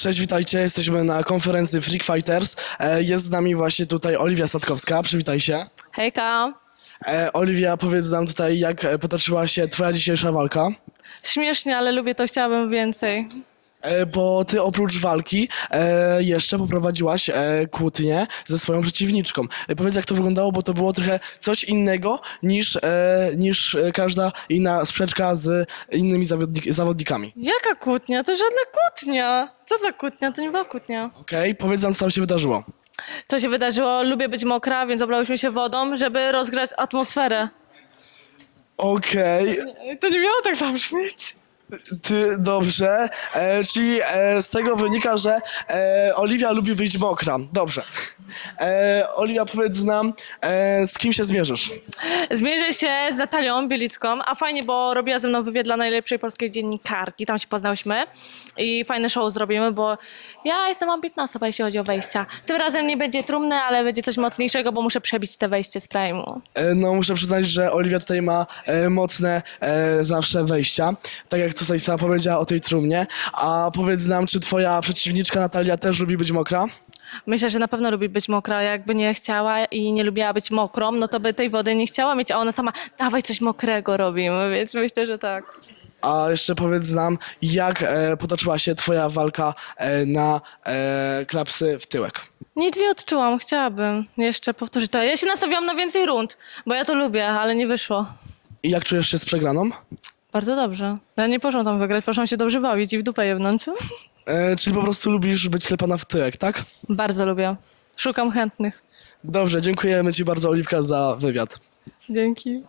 Cześć, witajcie. Jesteśmy na konferencji Freak Fighters. E, Jest z nami właśnie tutaj Oliwia Sadkowska. Przywitaj się. Hejka. E, Oliwia, powiedz nam tutaj, jak e, potoczyła się twoja dzisiejsza walka. Śmiesznie, ale lubię to, chciałabym więcej. E, Bo ty oprócz walki e, jeszcze poprowadziłaś e, kłótnię ze swoją przeciwniczką. E, Powiedz, jak to wyglądało, bo to było trochę coś innego niż, e, niż e, każda inna sprzeczka z innymi zawodnik- zawodnikami. Jaka kłótnia? To żadna kłótnia. Co za kłótnia? To nie była kłótnia. Okej, powiedz nam, co tam się wydarzyło. Co się wydarzyło? Lubię być mokra, więc oblałyśmy się wodą, żeby rozgrać atmosferę. Okej, To nie miało tak zabrzmieć. Ty, dobrze. E, czyli e, z tego wynika, że e, Oliwia lubi być mokra. Dobrze. E, Oliwia, powiedz nam, e, z kim się zmierzysz? Zmierzę się z Natalią Bielicką, a fajnie, bo robiła ze mną wywiad dla najlepszej polskiej dziennikarki. Tam się poznałyśmy i fajne show zrobimy, bo ja jestem ambitna osoba, jeśli chodzi o wejścia. Tym razem nie będzie trumny, ale będzie coś mocniejszego, bo muszę przebić te wejście z Prime'u. E, no, muszę przyznać, że Oliwia tutaj ma e, mocne e, zawsze wejścia. Tak jak tutaj sama powiedziała o tej trumnie. A powiedz nam, czy twoja przeciwniczka Natalia też lubi być mokra? Myślę, że na pewno lubi być mokra. Jakby nie chciała i nie lubiła być mokrą, no to by tej wody nie chciała mieć, a ona sama, dawaj coś mokrego robimy, więc myślę, że tak. A jeszcze powiedz nam, jak e, potoczyła się twoja walka e, na e, klapsy w tyłek? Nic nie odczułam, chciałabym jeszcze powtórzyć to. Ja się nastawiłam na więcej rund, bo ja to lubię, ale nie wyszło. I jak czujesz się z przegraną? Bardzo dobrze. Ja nie poszłam tam wygrać, poszłam się dobrze bawić i w dupę jebnąć. E, czyli po prostu lubisz być klepana w tyłek, tak? Bardzo lubię. Szukam chętnych. Dobrze, dziękujemy Ci bardzo, Oliwka, za wywiad. Dzięki.